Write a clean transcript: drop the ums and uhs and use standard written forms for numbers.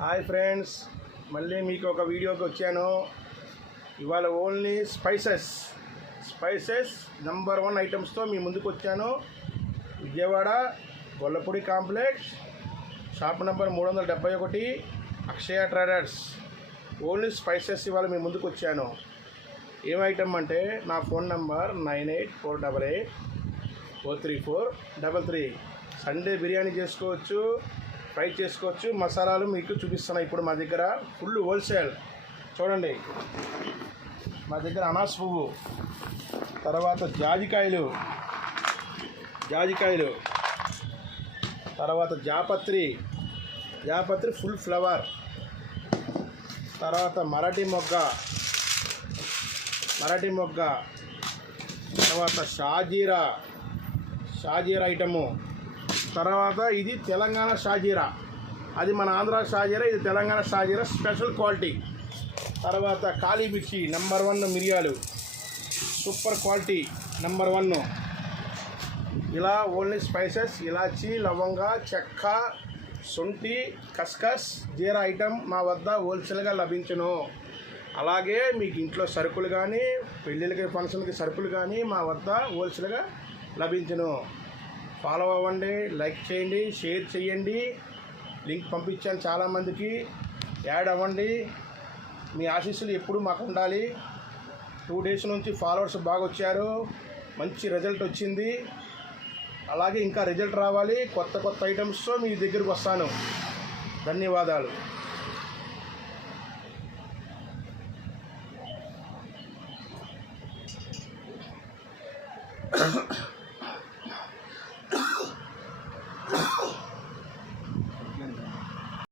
Hi friends, మళ్ళీ మీకు ఒక వీడియోకి వచ్చాను. ఇవాళ ఓన్లీ స్పైసెస్ నెంబర్ 1 ఐటమ్స్తో మీ ముందుకు వచ్చాను. Vijayawada Gollapudi complex, shop number 371, అక్షయ ట్రేడర్స్. ఓన్లీ స్పైసెస్ ఇవాళ మీ ముందుకు వచ్చాను. ఏం ఐటమ్ అంటే నా ఫోన్ నెంబర్ 9848843433. సండే బిర్యానీ చేసుకోవచ్చు, ఫ్రై చేసుకోవచ్చు. మసాలాలు మీకు చూపిస్తున్నాయి. ఇప్పుడు మా దగ్గర ఫుల్ హోల్సేల్. చూడండి, మా దగ్గర అనాస్ పువ్వు, తర్వాత జాజికాయలు, తర్వాత జాపత్రి ఫుల్ ఫ్లవర్, తర్వాత మరాఠీ మొగ్గ, తర్వాత షాజీరా ఐటము, తర్వాత ఇది తెలంగాణ షాజీరా. అది మన ఆంధ్ర షాజీరా, ఇది తెలంగాణ షాజీరా స్పెషల్ క్వాలిటీ. తర్వాత కాళీ మిర్చి నెంబర్ 1 మిరియాలు, సూపర్ క్వాలిటీ నెంబర్ 1. ఇలా ఓన్లీ స్పైసెస్, ఇలాచీ, లవంగ, చెక్క, శొంఠి, కస్కస్, జీరా ఐటమ్ మా వద్ద హోల్సేల్గా లభించును. అలాగే మీకు ఇంట్లో సరుకులు కానీ, పెళ్ళిళ్ళకి ఫంక్షన్కి సరుకులు కానీ మా వద్ద హోల్సేల్గా లభించును. ఫాలో అవ్వండి, లైక్ చేయండి, షేర్ చేయండి. లింక్ పంపించాను చాలామందికి. యాడ్ అవ్వండి. మీ ఆశీస్సులు ఎప్పుడు మాకు ఉండాలి. 2 డేస్ నుంచి ఫాలోవర్స్ బాగా వచ్చారు, మంచి రిజల్ట్ వచ్చింది. అలాగే ఇంకా రిజల్ట్ రావాలి. కొత్త ఐటమ్స్తో మీ దగ్గరికి వస్తాను. ధన్యవాదాలు.